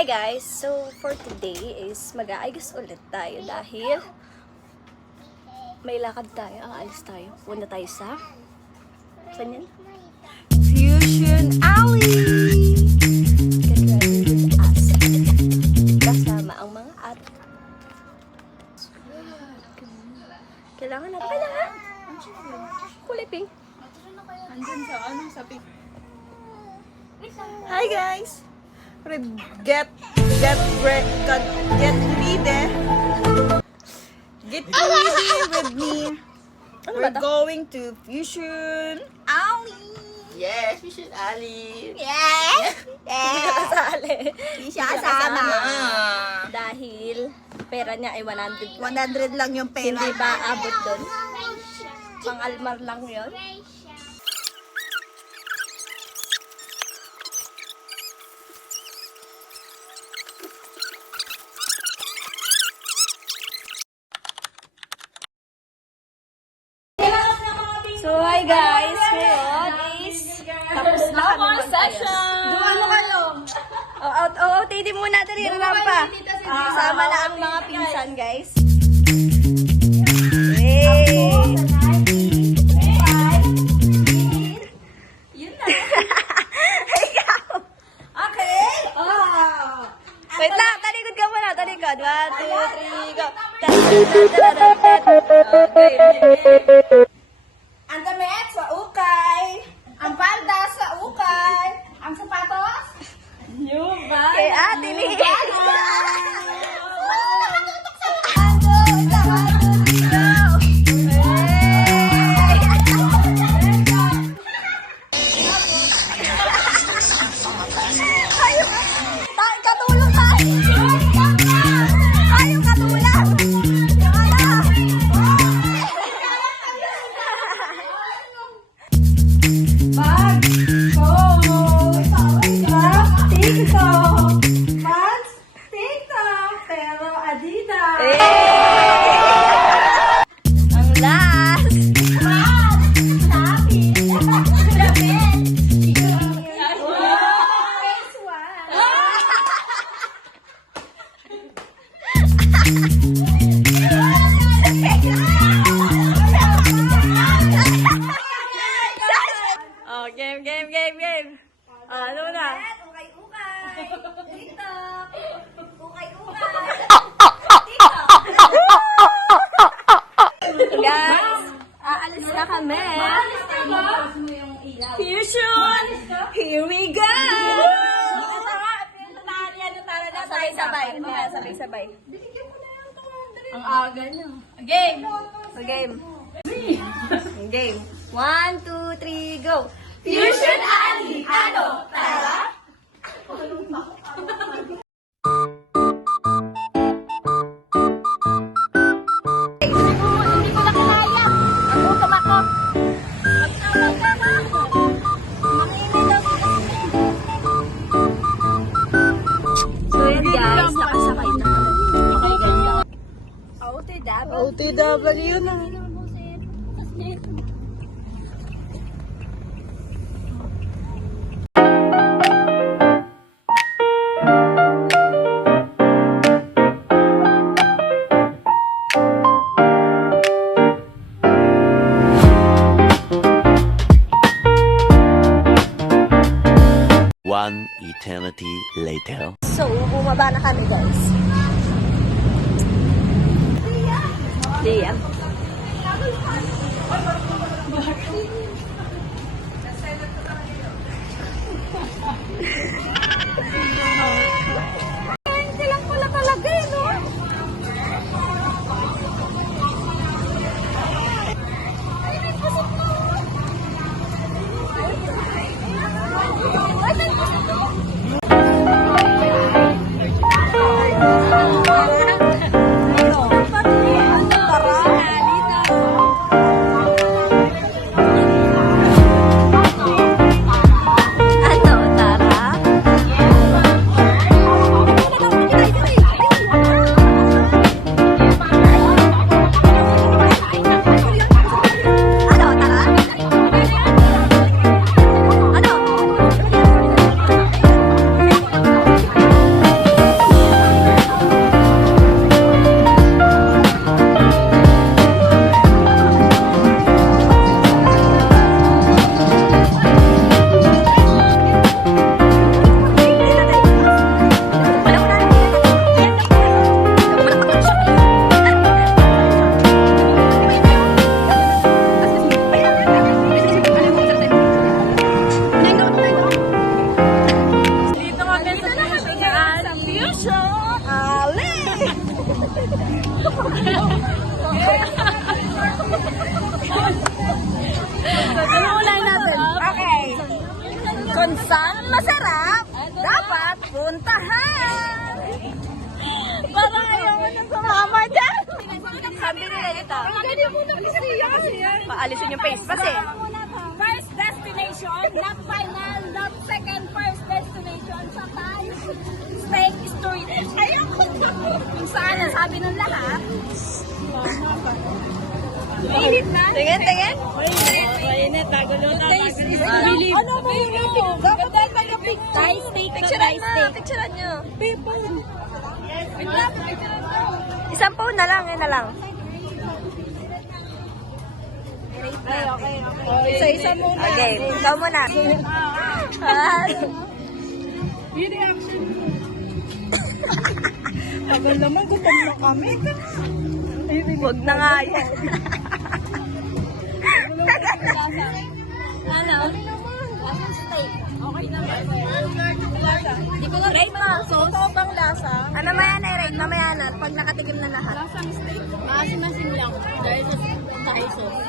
Hi guys! So for today is mag-aayos ulit tayo dahil may lakad tayo, aalis tayo. Punta tayo sa saan yan? Fusion Alley! Get ready with us. Kasama ang mga ate. Kailangan natin. Kailangan! Kulay pink. Andun sa pink. Hi guys! Get ready with me. Ano ba We're to? going to Fusion Alley. Yes, Fusion Alley. Yes. Hindi ka kasali. Hindi siya kasama. Dahil pera niya ay 100 lang. 100 lang yung pera. Hindi ba abot doon? Pang-almar lang yun. So, hi guys! Ngayon is tapos na kami mag-ayos. Ano kayo? OOTD muna dali, rampa. Kasama na ang mga pinsan, guys. Yay! Ikaw! Okay. Wait lang, talikod ka muna, talikod. 1, 2, 3, go! Okay. Ang damit sa ukay. Ang palda sa ukay. Ang sapatos. Kay Ate Lee. Katulong tayo. Tayo katulong. Ang last. Oh, game. Ano na? Ukay-ukay. TikTok. Ukay-ukay. Guys, aalis na kami. Fusion! Here we go! Sabay-sabay. Ang aga niya. Game! Game. 1, 2, 3, go! Fusion Alley! Ano? Tara? Hindi ko na kaya. Nagutom ako. So yan guys, nakasakay na kami. OTW na. One eternity later. So, bumaba na kami guys. Liam. Hindi lang pala talaga eh, no? Ay, may pasok mo! Ay, may pasok mo! Ano, Tara? Sa fusion! Ali! Ano ulan natin? Okay. Kung saan masarap, dapat puntahan! Parang ayaw mo nang sumama dyan! Sabi nila dito. Pagkali mo na kasi yan. Paalisin yung face kasi. First destination, not final, not second, first destination sa Thai Steak Street. Ayun! Kung saan, sabi ng lahat. Mainit na. Tingin, tingin. Mainit, tagulo na. Ano ba yun? Dapat dahil magapit. Thai steak na Thai steak. Picturean nyo. People. Isang phone na lang, yun na lang. Okay. Isa-isa muna. Okay, ikaw muna. Yung reaction mo. Tagal naman, gutom na kami. Huwag na nga yan. Ano? Lasang steak. Okay naman. Hindi ko na Rate mo. Totoo bang lasa? Ano mayan ay rate? Mamaya na, pag nakatikim na lahat. Lasang steak. Maasim-asim lang. Dahil sa Thai sauce.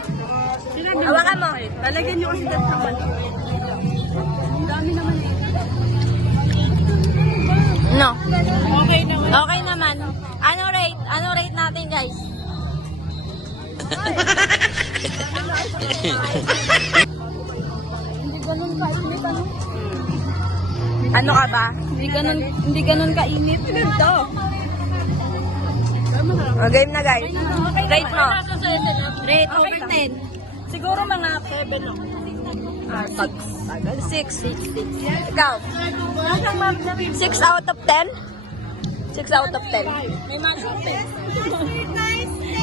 Hawakan mo. Lalagyan nyo kasi dyan sa manok. Ang dami naman eh. No. Okay naman. Okay naman. Ano rate? Ano rate natin, guys? Hindi ganun kainit ano? Ano ka ba? Hindi ganun kainit. Ganito. O, game na, guys. Rate mo. Rate over 10. Siguro mga 7 lang. 6. Ikaw? 6 out of 10? 6 out of 10. May match of 10.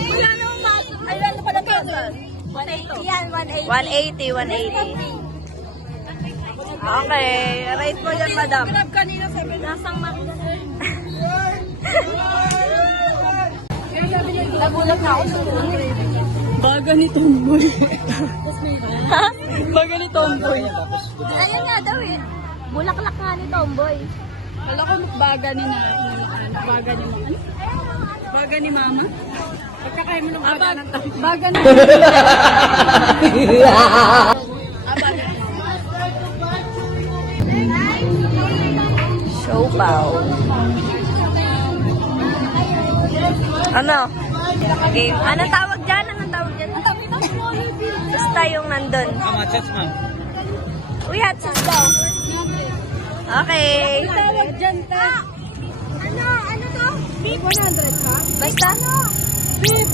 Wala namang match. Ay, ano pa na pesa? 180 yan, 180. 180. Okay. Rate mo yan, madam. Grab kanina 7. Lasang makina. Nagulat na ako sa baga ni Tomboy. Ha? Baga ni Tomboy. Ayun nga daw eh. Bulaklak nga ni Tomboy. Kala ko baga ni baga ni mama. Baga ni mama? Pagkakain mo ng baga ng tayo. Baga ni Siopaw. Ano? Game. Anong tawag dyan? Anong tawag dyan? Basta yung nandun. Uy, hot sauce daw. Okay. tawag dyan, ta. Ano to? Beef 100 ka? Basta. Beef.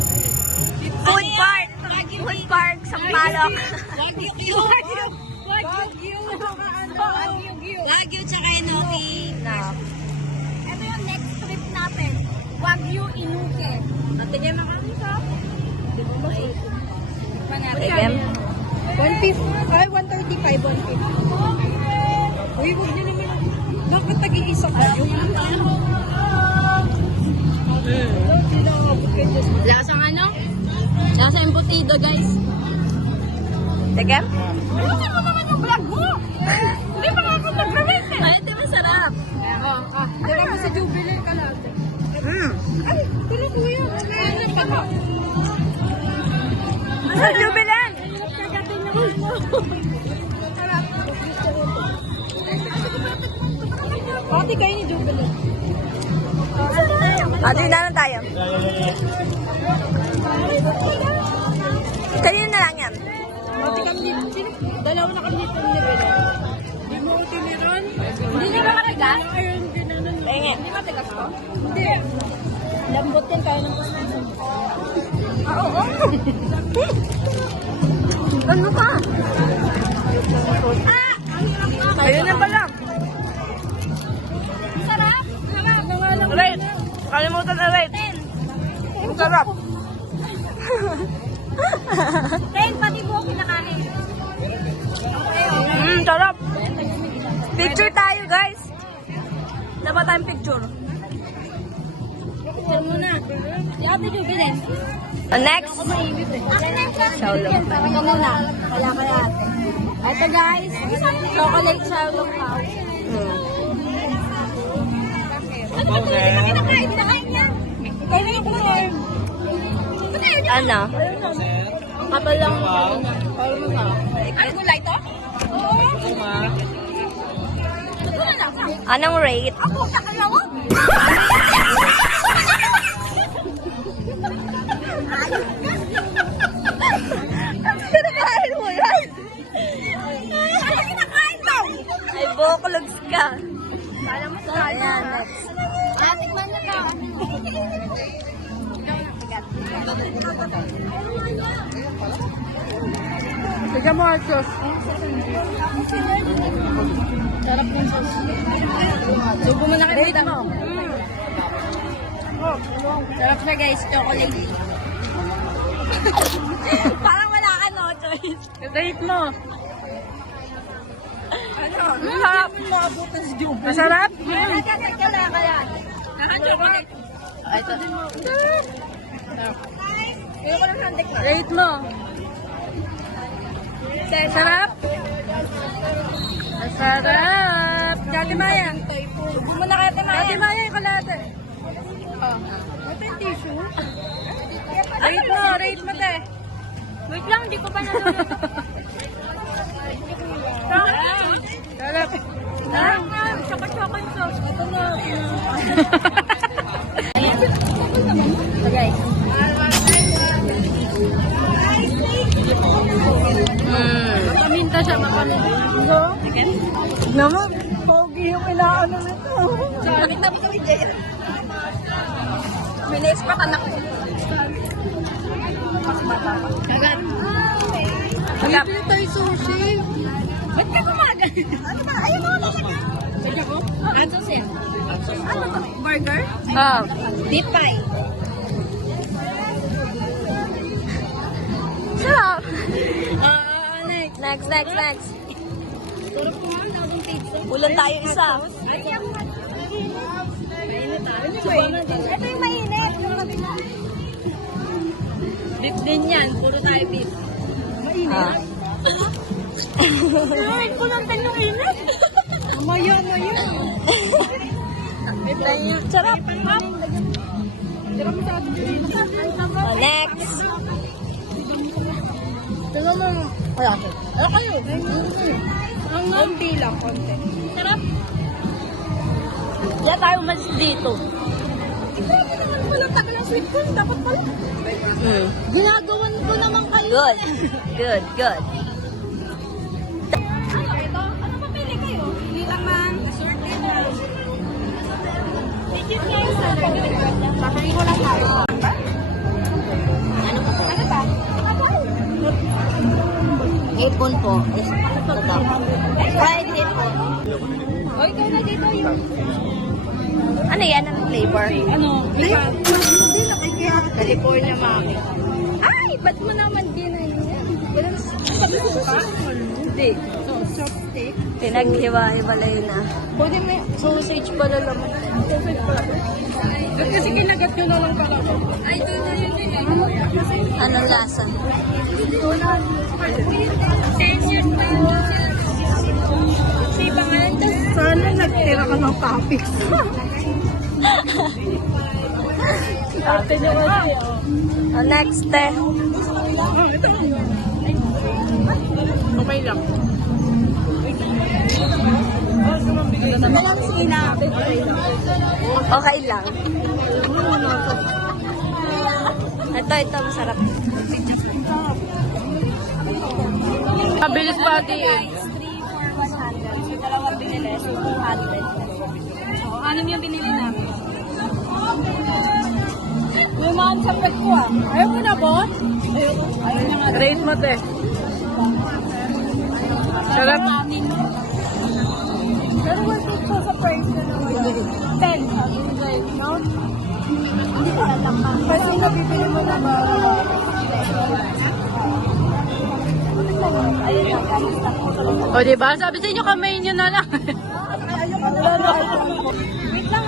Food park. Food park sa Palok. Wagyu. Wagyu tsaka enoki. Ito yung next trip natin. Wagyu Inuke. Natigyan na kami sa. Di ba ba? Tigem. 150. Ay, 135, 150. Uy, huwag niyo naman. Bakit tag-iisa kayo? Lasang ano? Lasang embutido, guys. Tigem? Ayusin mo naman yung vlog mo! Hindi pa nga ako nag-revent eh! Ay, ito masarap. Dala ko sa Jubilee ka lang. Ay, tulo kuya. Ano pa ka? Sa Jubilan. Kagatin niyo mo. Pati kayo ni Jubilee. Ate, na lang tayo. Kanina na lang yan. Pati kami dito. Dalawa na kami dito ni Belen. Hindi mo ko tiniron. Hindi niya ba matigas? Ayun, ginanon. Tingin. Hindi matigas ko? Hindi. Lambot din kayo ng gusto. Oo. Ano ka? Ayun na pala. Sarap! Sarap! Rate. Kalimutan na rate. Ang sarap. 10, pati mo kinakain. Sarap. Picture tayo, guys. Dapat tayong picture. Picture mo na. Si Ate Jubilee. Next. Akin na yung Xiaolong. Ikaw muna. Kaya. Ito guys, chocolate Xiaolong house. Ano? Kapal lang. Ano gulay to? Anong rate? Ako, takala mo? Kinakain mo yan? Ano kinakain to? Ay, buklogs ka. Alam mo sa Ayan. Tikman na ka. Bigyan mo ang sauce. Sarap ng sauce. Subo mo na kayo mo. Sarap na guys, chocolate. Parang wala ka no choice. Rate mo. Ano? Masarap. Masarap? Kaya. Naka-chocolate. Ito. Kaya ko lang sandik na. Rate mo. Masarap? Masarap. Kati Maya. Subo mo na kayo tamayan. Kati Maya yung kalate. Ito yung tissue. Rate mo, te. Wait lang, hindi ko pa nalulog. Sarap. Sarap nga, chocolate sauce. Ito na. Guys. Mapaminta siya, mapaminta. Naman, pogi yung inaano nito. Sabi na kami dyan. Bilis pa anak ko. Kagat. Kagat. Dito tayo sushi. Ba't ka kumagal? Ano ba? Ayaw mo talaga. Sige ko? Ano siya? Ano to? Burger? Oh. Deep pie. Sarap. Next. Next. Turok ko nga, daw pizza. Ulan tayo isa. Ito yung mainit. Beef din yan. Puro tayo beef. Mainit? Ay, kulantan yung init. Maya. Sarap. Oh, next. Tignan mo. Wala ko. Ano kayo? Ang konti lang, konti. Sarap. Wala tayo umalis dito. Grabe naman pala tagal ang sweet corn. Dapat pala. Ginagawan ko naman kayo. Good. Ano papili kayo? Pili lang man. Assorted lang. Chicken kayo sa papili ko lang tayo. Ano ba? Ipon po. Fried hipon. O, ikaw na dito yung... Ano yan ang flavor? Ano? California mami. Ay, ba't mo naman ginayin yan? Walang suka? Hindi. Chopstick? Pinaghiwa-hiwalay na. Pwede may sausage pala laman. Sausage pala. Ba't kasi kinagat nyo na lang pala ko? Ay, ito na yun din. Anong lasa? 10 years pa yun. Kasi pangalan to. Sana nagtira ka ng topics. Ate niyo kasi. Oh, next, te. Ito. Okay lang. Walang sina. Okay lang. Ito, masarap. Mabilis pa ate eh. Guys, 3 for 100. So, dalawang binili. So, 200. So, anim yung binili namin. Yung mga sa pet ko ah. Ayaw mo na, boss? Ayaw na nga. Rate mo, te. Sarap. Pero worth it po sa price na naman. 10. Sabi ni guys, no? Hindi ko natakang. Kasi nabibili mo na ba? Ayun lang, kamusta ko sa loob. O, diba? Sabi sa inyo, kamay nyo na lang. Wait lang,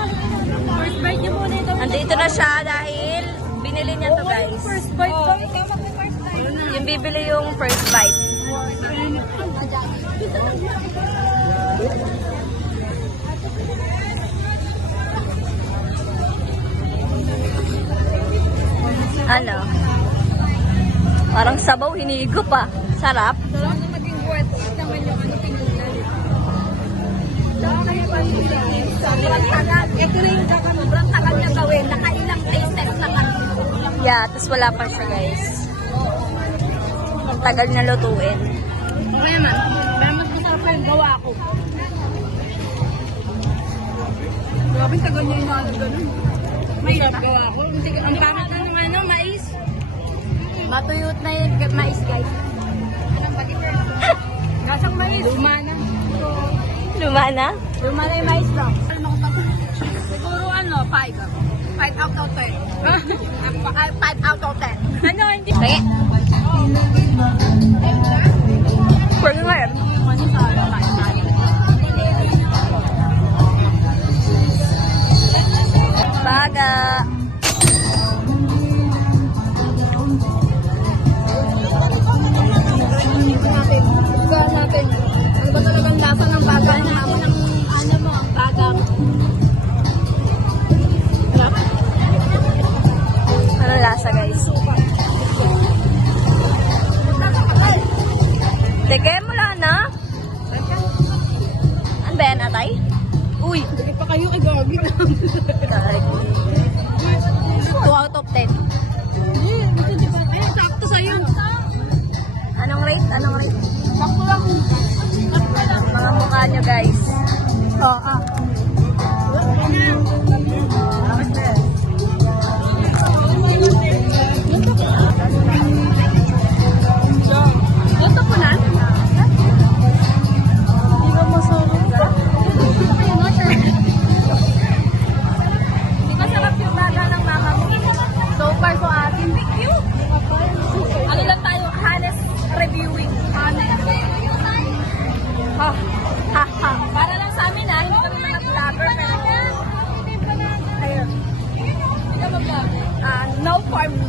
first bite niyo muna ito. Andito na siya dahil binili niya to, guys. First bite ko. Ikaw mag-first bite. Yung bibili yung first bite. Ano? hinigo pa. Sarap. Sarap na maging worth it naman yung ano tinulad. Sobrang tagal. Ito rin sobrang tagal niya gawin. Nakailang tastes na kami. Yeah, tapos wala pa siya guys. Ang tagal na lutuin. Okay naman. Pero mas masarap pa yung gawa ko. Grabe tagal niya yung ganun. May gawa ko. Ang pangit na ng ano, mais. Matuyot na yung mais guys. Gasang mais. Luma na. Luma na? Luma na yung mais daw. Siguro ano, 5. 5 out of 10. 5 out of 10. Ano, hindi? Sige. Pwede nga yan. Baga. Bugaan natin. Ano ba talagang lasa ng bagang? Ano mo, ang bagang. Ano lasa guys? Teke, mula na. Ano ba yan, atay? Uy, hindi pa kayo igagawin. 2 out of 10. Ayun, sakto sa'yo. Anong rate? Anong rate? Sakto lang. Mga mukha nyo guys. Oo. Ito po na? Hindi ba masarap? Hindi masarap yung baga ng mama mo. So far so atin. Thank you. Ano lang tayo? Hanes reviewing. Hanes reviewing. Ha. Ha. Ha. Para lang sa amin ha. Hindi kami mga vlogger. Ayun. Hindi ka mag-vlog. No for me.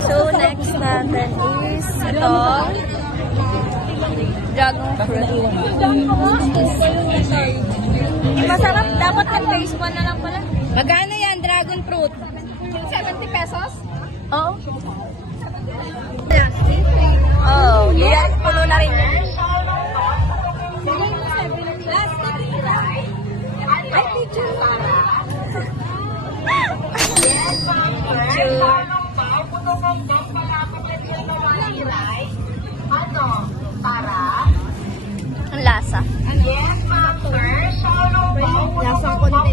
So, next natin is ito. Dragon fruit. Masarap. Dapat ang phase 1 na lang pala. Magkano yan, dragon fruit? 70 pesos? Oo. Oh, yan. Puno na rin yun. Ay, picture. Picture. Ang lasa. Lasang konti.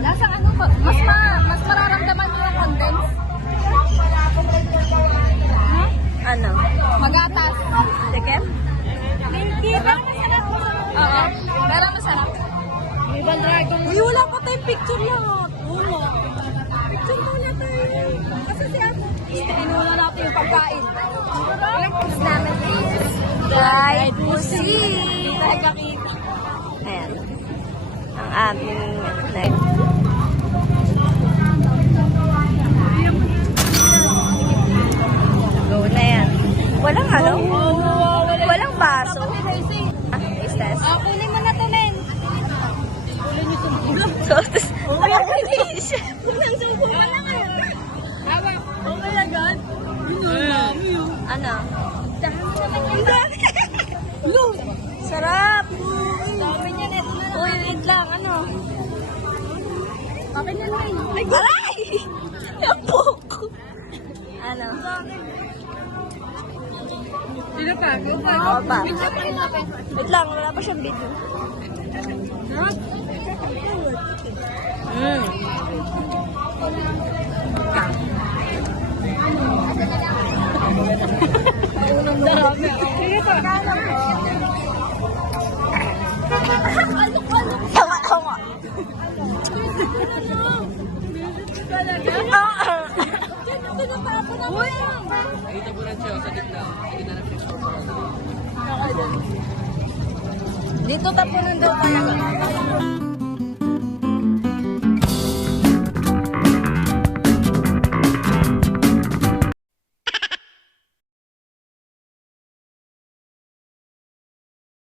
Lasang ano ba? Mas mararamdaman mo yung condense. Ano? Magatas. Chicken? Hindi, pero masarap. Oo. Pero masarap. Ibang dragon. Uy, wala pa tayong picture lahat. Wala. Picture muna tayo. Kasi siya, inuna natin yung pagkain. Next namin is dried pussy. Nagkakita. Ayan. Ang aming next. Go na yan. Walang ano? Walang baso. Ah, is this? Kunin mo na to, men. So, tapos, Unang subo ka na nga. Hawak. Okay agad. ano? Ang dami. Sarap! Dami niya, neto na lang. Uy, wait lang, ano? Akin na lang. Ay, Aray! Yapok! Ano? sino pa? Go pa. Ako pa. Picture pa rin natin. Wait lang, wala pa siyang video. Mm. Marami. Sige pa. Tawa. Dito tapunan daw talaga.